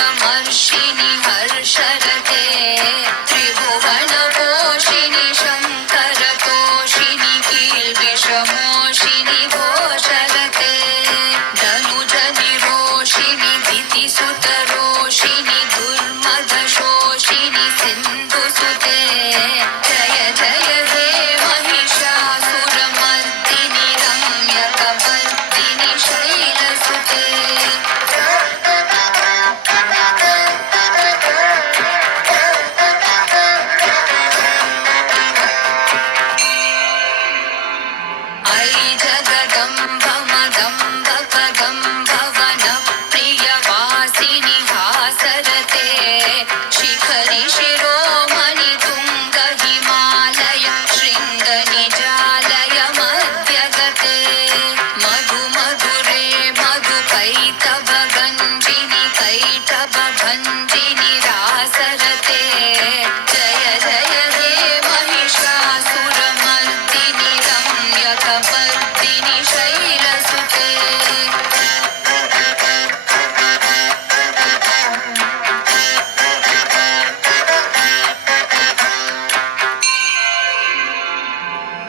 विश्वमर्शिनि हर्षरते त्रिभुवनपोषिणि शङ्करतोषिणि कील्विषमोषिणि घोषरते धनुजनिरोषिणि दितिसुतरोषिणि दुर्मदशोषिणि सिन्धुसुते जय जय हे महिषासुरमर्दिनि रम्यकपर्दिनि शैलसुते ऐ जगदम्ब मदम्ब कदम्ब वनप्रियवासिनि हासरते शिखरि शिरोमणि तुङ्ग हिमालय शृङ्गनिजालय मध्यगते मधु मधुरे मधुकैटभगञ्जिनि कैटभभञ्जिनि रासरते जय जय हे महिषासुरमर्दिनि रम्यकपर्दिनि शैलसुते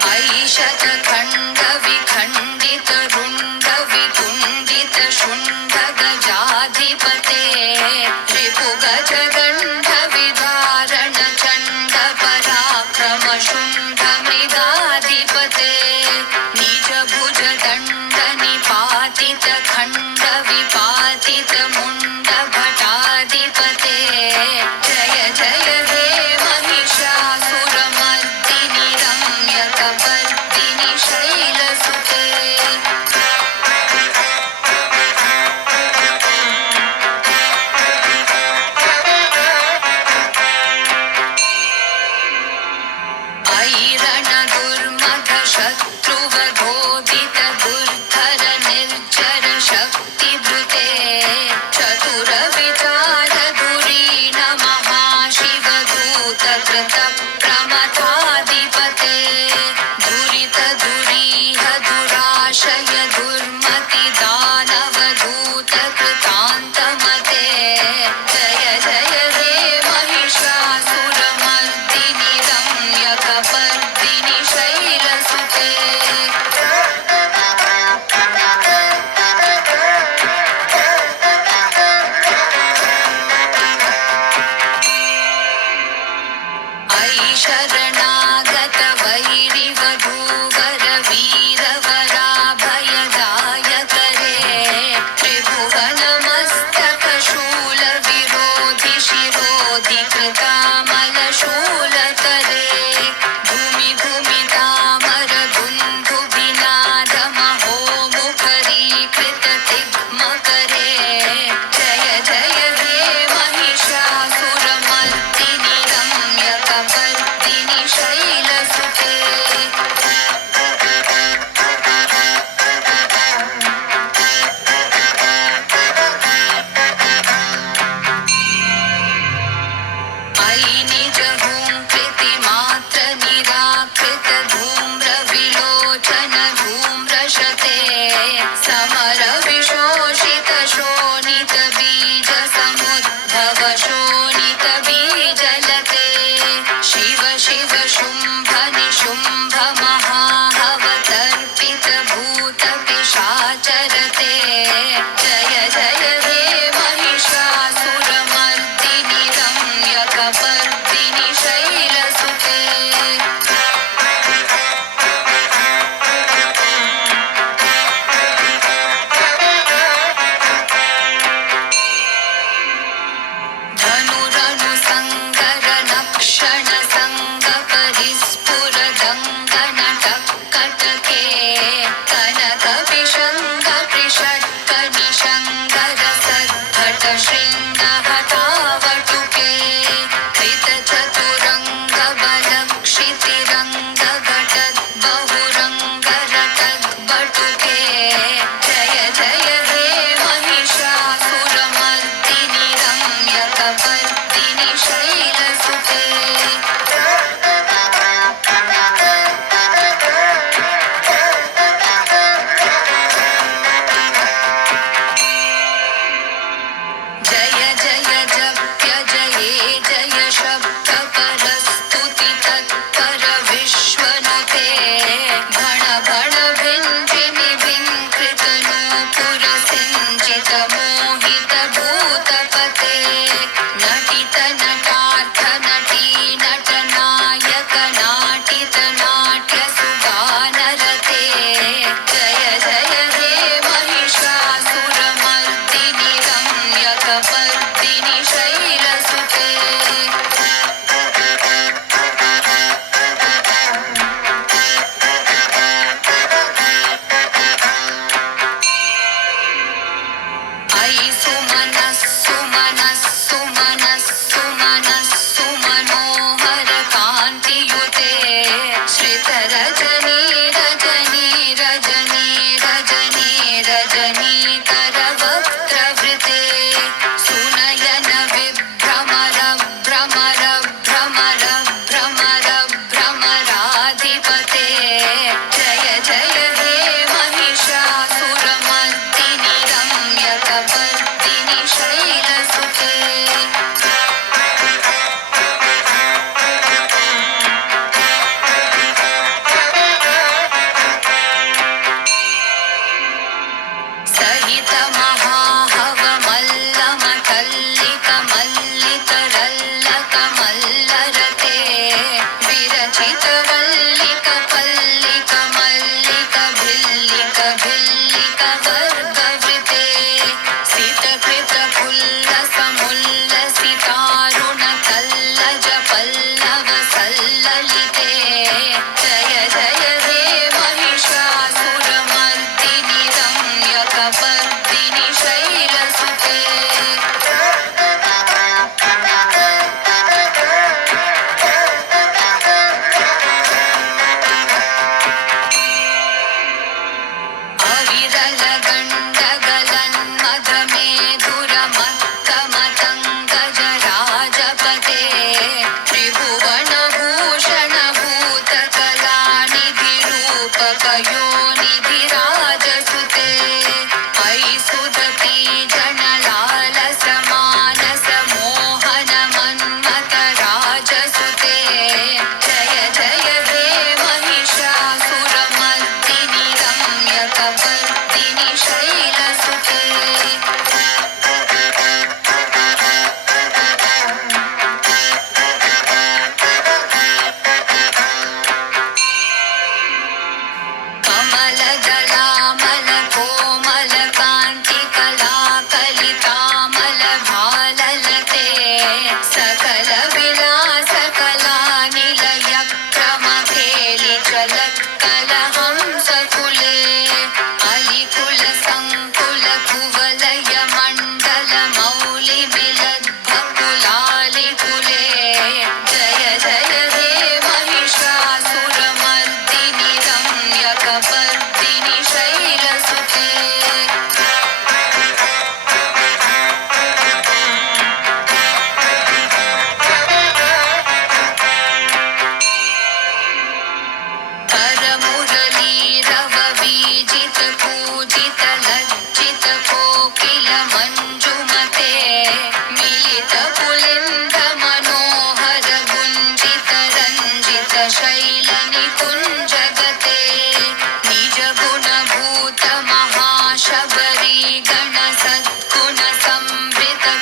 ऐ शतखण्डविखण्डितरुण्डवितुण्डितशुण्डगजाधिपते रिपुगजगण्डविधारणचण्डपराक्रमशुण्डमृगाधिपते निजभुजदण्डनिपातितखण्डविपातितमुण्डभटाधिपते जय जय हे महिषासुरमर्दिनि रम्यकपर्दिनि शैलसुते ऐरणदुर्मदशत्रुवधोदित दुर्धर निर्जर शक्तिभृते चतुरविचार धुरीण महाशिवदूतकृत प्रमथाधिपते दुरित दुरीह दुराशय दुर्मति दानवदूत कृतान्तमते जय जय हे महिषासुरमर्दिनि रम्यकपर्दिनि शैलसुते ऐ शरणागत वैरिवधूवर वीरवराभयदायकरे त्रिभुवनमस्तकशूलविरोधि शिरोधि कृतामलशूलकरे भूमि भूमितामर धुन्धुभिनादमहोमुखरीकृत तिग्मकरे जय जय हे महिषासुरमर्दिनि रम्यकपर्दिनि शैलसुते ऐ निजहुङ्कृतिमात्र निराकृत धूम्रविलोचन धूम्रशते समरविशोषित शोणित बीज समुद्भव शोणित बीजलते शिव शिव शुम्भ निशुम्भ महाहवतर्पित भूत पिशाचरते जय जय हे महिषासुरमर्दिनि रम्यकपर्दिनि शैलसुते धनुरनुसङ्गर नक्षण सङ्ग परिस्फुरदङ्गनटकटके कनक विशङ्ग कृषट्क निशङ्गर सद्भट शृङ्गहतावटुके कृतचतुरङ्ग बलक्षितिरङ्ग घटद् बहुरङ्ग रटद् बटुके जय जय हे महिषासुरमर्दिनि रम्यकपर्दिनि शैलसुते जय जय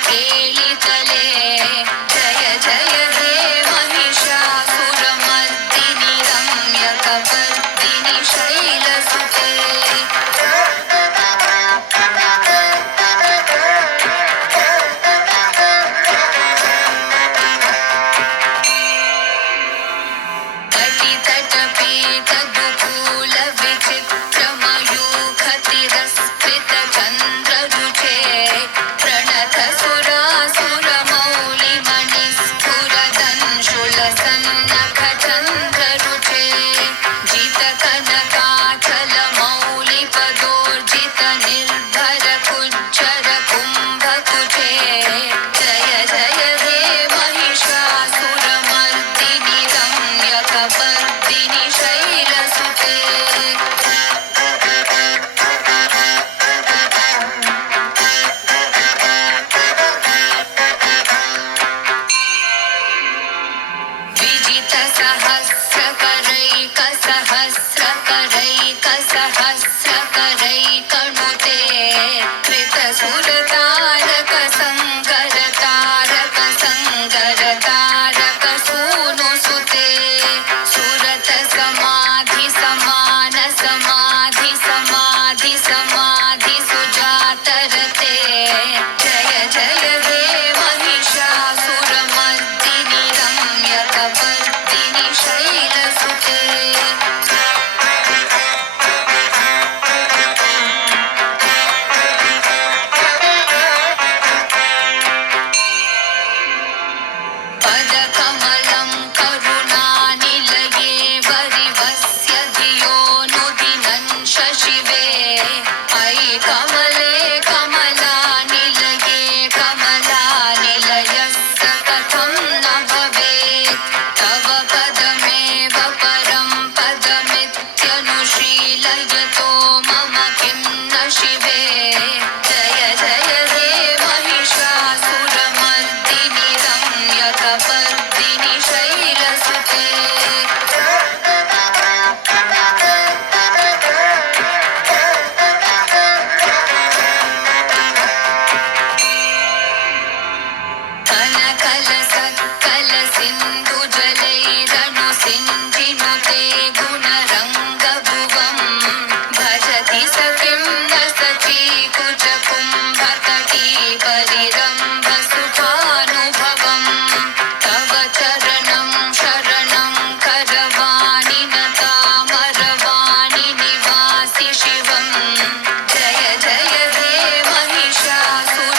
ಕೇಳಿದಲೆ ಜಯ ಜಯ ಹೇ महिषासुरमर्दिनि रम्यकपर्दिनि शैलसुते कटितटपीतदुकूलविचित्रमयूखतिरस्कृतचन्द्ररुचे प्रणतसुरासुरमौलिमणिस्फुरदंशुलसन्नखचन्द्ररुचे जितकनकाचलमौलिपदोर्जितनिर्भरकुज्जरकुम्भकुचे जय जय हे महिषासुरमर्दिनि रम्यकपर्दिनि शैलसुते विजितसहस्रकरैकसहस्रकरैकसहस्रकरैकणुते कृतसुरतारकसङ्गरतारकसङ्गरतारकसूनुसुते सुरतसमाधिसमानसमाधिसमाधिसुजातरते जय जय हे महिषासुरमर्दिनि रम्यकपर्दिनि शैलसुते पदकमलं करुणानिलये वरिवस्य धियोऽनुदिनं शशिवे अयि कमले कमलानिलये कमलानिलयस्य कथं न भवेत् तव पदमेव परं पदमित्यनुशीलयतो मम किं न शिवे जय जय हे महिषासुरमर्दिनि रम्यकपर्दिनि शैलसुते कनकलसत्कलसिन्धुजलैरनुसिञ्जिनुते गुणरङ्गभुवं भजति स किं न सचीकुचकुम्भकटीपरिरम्भसुखानुभवम् तव चरणं शरणं करवाणि नतामरवाणि निवासि शिवं जय जय हे महिषासुरमर्दिनि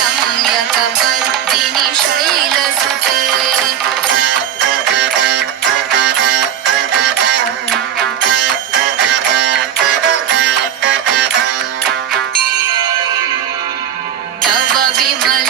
रम्यकपर्दिनि शैलसुते तव विमल